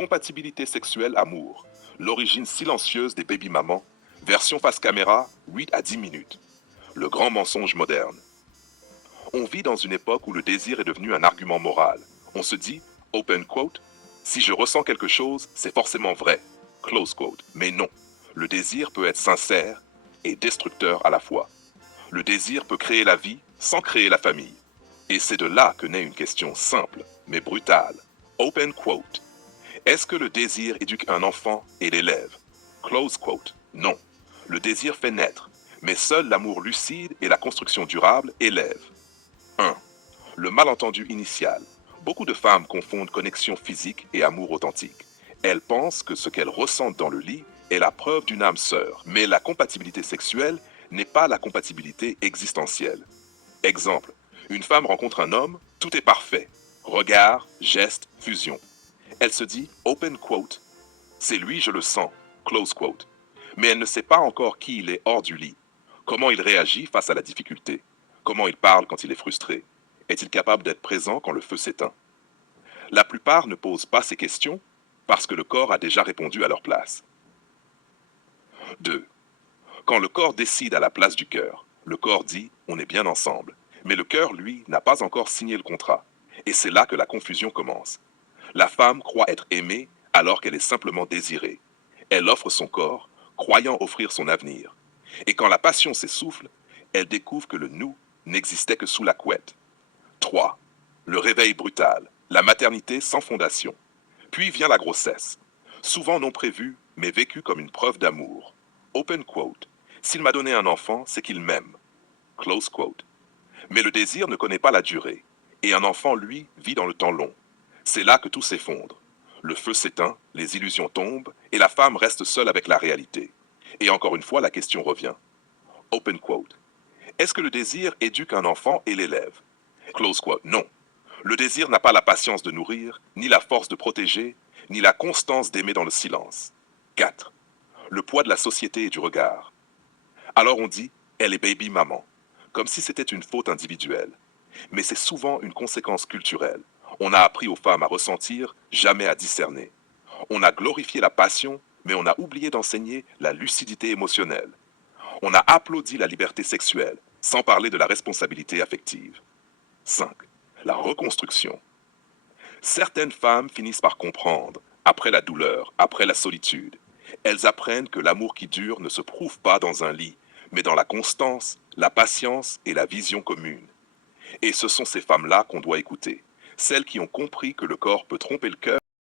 Compatibilité sexuelle amour. L'origine silencieuse des baby-mamans. Version face caméra, 8 à 10 minutes. Le grand mensonge moderne. On vit dans une époque où le désir est devenu un argument moral. On se dit, open quote, si je ressens quelque chose, c'est forcément vrai, close quote. Mais non, le désir peut être sincère et destructeur à la fois. Le désir peut créer la vie sans créer la famille. Et c'est de là que naît une question simple, mais brutale. Open quote. Est-ce que le désir éduque un enfant et l'élève? Close quote. Non. Le désir fait naître, mais seul l'amour lucide et la construction durable élèvent. 1. Le malentendu initial. Beaucoup de femmes confondent connexion physique et amour authentique. Elles pensent que ce qu'elles ressentent dans le lit est la preuve d'une âme sœur, mais la compatibilité sexuelle n'est pas la compatibilité existentielle. Exemple, une femme rencontre un homme, tout est parfait. Regard, geste, fusion. Elle se dit, open quote, c'est lui, je le sens, close quote. Mais elle ne sait pas encore qui il est hors du lit. Comment il réagit face à la difficulté? Comment il parle quand il est frustré? Est-il capable d'être présent quand le feu s'éteint? La plupart ne posent pas ces questions parce que le corps a déjà répondu à leur place. 2. Quand le corps décide à la place du cœur, le corps dit on est bien ensemble, mais le cœur, lui, n'a pas encore signé le contrat. Et c'est là que la confusion commence. La femme croit être aimée alors qu'elle est simplement désirée. Elle offre son corps, croyant offrir son avenir. Et quand la passion s'essouffle, elle découvre que le nous n'existait que sous la couette. 3. Le réveil brutal, la maternité sans fondation. Puis vient la grossesse, souvent non prévue, mais vécue comme une preuve d'amour. Open quote. S'il m'a donné un enfant, c'est qu'il m'aime. Close quote. Mais le désir ne connaît pas la durée, et un enfant, lui, vit dans le temps long. C'est là que tout s'effondre. Le feu s'éteint, les illusions tombent, et la femme reste seule avec la réalité. Et encore une fois, la question revient. Open quote. Est-ce que le désir éduque un enfant et l'élève? Close quote. Non. Le désir n'a pas la patience de nourrir, ni la force de protéger, ni la constance d'aimer dans le silence. 4. Le poids de la société et du regard. Alors on dit, elle est baby maman, comme si c'était une faute individuelle. Mais c'est souvent une conséquence culturelle. On a appris aux femmes à ressentir, jamais à discerner. On a glorifié la passion, mais on a oublié d'enseigner la lucidité émotionnelle. On a applaudi la liberté sexuelle, sans parler de la responsabilité affective. 5. La reconstruction. Certaines femmes finissent par comprendre, après la douleur, après la solitude. Elles apprennent que l'amour qui dure ne se prouve pas dans un lit, mais dans la constance, la patience et la vision commune. Et ce sont ces femmes-là qu'on doit écouter, celles qui ont compris que le corps peut tromper le cœur